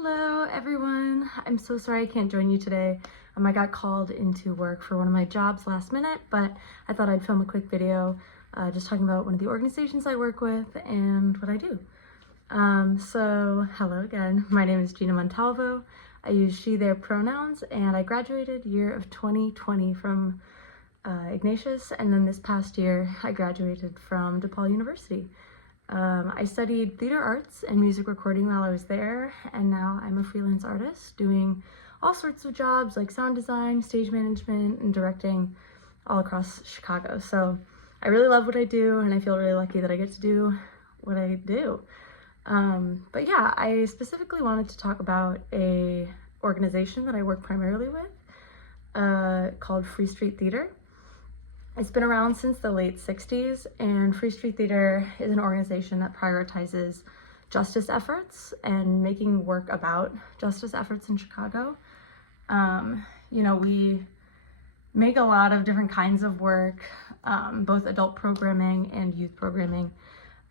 Hello everyone. I'm so sorry I can't join you today. I got called into work for one of my jobs last minute, but I thought I'd film a quick video just talking about one of the organizations I work with and what I do. So hello again. My name is Gina Montalvo. I use she, their pronouns, and I graduated year of 2020 from Ignatius, and then this past year I graduated from DePaul University. I studied theater arts and music recording while I was there, and now I'm a freelance artist doing all sorts of jobs like sound design, stage management, and directing all across Chicago. So I really love what I do, and I feel really lucky that I get to do what I do. But yeah, I specifically wanted to talk about a organization that I work primarily with called Free Street Theater. It's been around since the late 60s, and Free Street Theater is an organization that prioritizes justice efforts and making work about justice efforts in Chicago. We make a lot of different kinds of work, both adult programming and youth programming.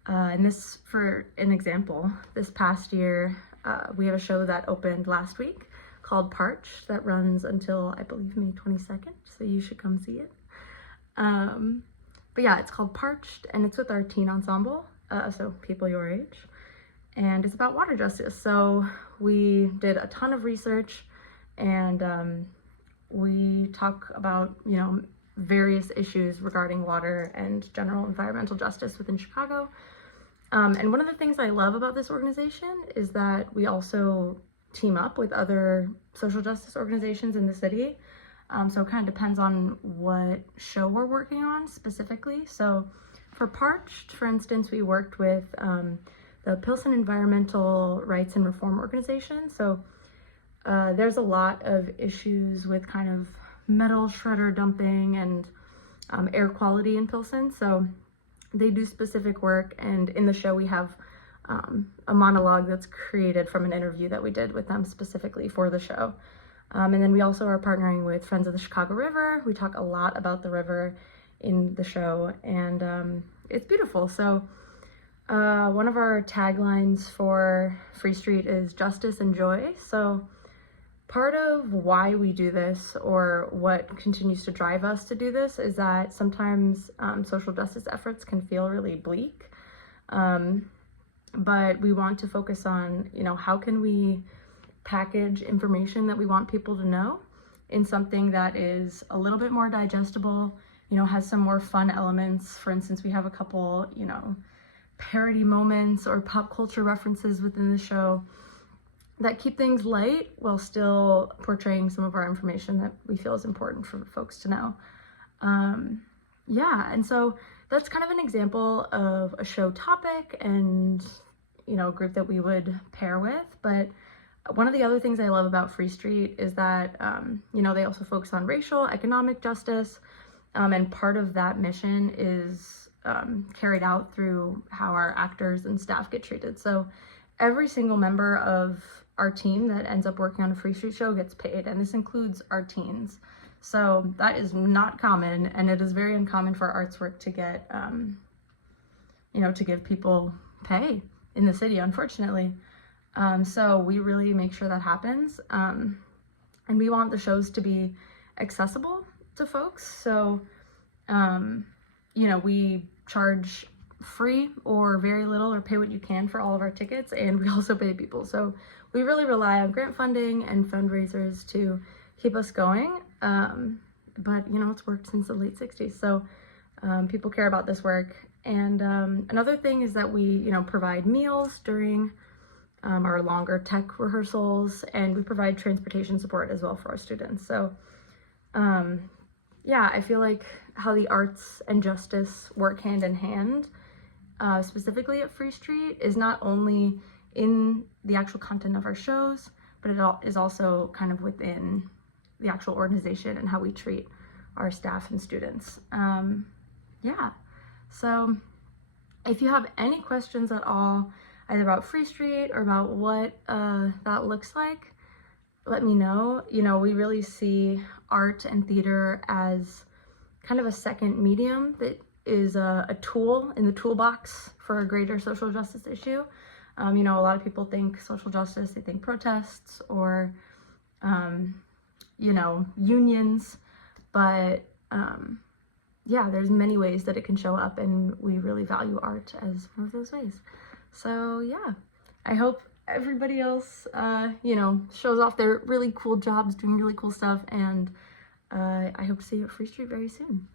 And this, for an example, this past year, we have a show that opened last week called Parched that runs until, I believe, May 22nd, so you should come see it. But yeah, it's called Parched, and it's with our teen ensemble, so people your age, and it's about water justice. So we did a ton of research, and we talk about, various issues regarding water and general environmental justice within Chicago. And one of the things I love about this organization is that we also team up with other social justice organizations in the city. So it kind of depends on what show we're working on specifically. So for Parched, for instance, we worked with the Pilsen Environmental Rights and Reform Organization. So there's a lot of issues with kind of metal shredder dumping and air quality in Pilsen. So they do specific work, and in the show we have a monologue that's created from an interview that we did with them specifically for the show. And then we also are partnering with Friends of the Chicago River. We talk a lot about the river in the show, and it's beautiful. So one of our taglines for Free Street is justice and joy. So part of why we do this, or what continues to drive us to do this, is that sometimes social justice efforts can feel really bleak. But we want to focus on, how can we package information that we want people to know in something that is a little bit more digestible, has some more fun elements. For instance, we have a couple, parody moments or pop culture references within the show that keep things light while still portraying some of our information that we feel is important for folks to know. And so that's kind of an example of a show topic and, a group that we would pair with. But one of the other things I love about Free Street is that, they also focus on racial, economic justice, and part of that mission is carried out through how our actors and staff get treated. So every single member of our team that ends up working on a Free Street show gets paid, and this includes our teens. So that is not common, and it is very uncommon for arts work to get, to give people pay in the city, unfortunately. So we really make sure that happens, and we want the shows to be accessible to folks. So, we charge free or very little, or pay what you can for all of our tickets, and we also pay people. So we really rely on grant funding and fundraisers to keep us going. But it's worked since the late 60s, so people care about this work. And another thing is that we provide meals during our longer tech rehearsals, and we provide transportation support as well for our students. So I feel like how the arts and justice work hand in hand, specifically at Free Street, is not only in the actual content of our shows, but it is also kind of within the actual organization and how we treat our staff and students. So if you have any questions at all, either about Free Street or about what that looks like, let me know. We really see art and theater as kind of a second medium that is a tool in the toolbox for a greater social justice issue. You know, a lot of people think social justice, they think protests or, you know, unions, but yeah, there's many ways that it can show up, and we really value art as one of those ways. So yeah, I hope everybody else, you know, shows off their really cool jobs doing really cool stuff, and I hope to see you at Free Street very soon.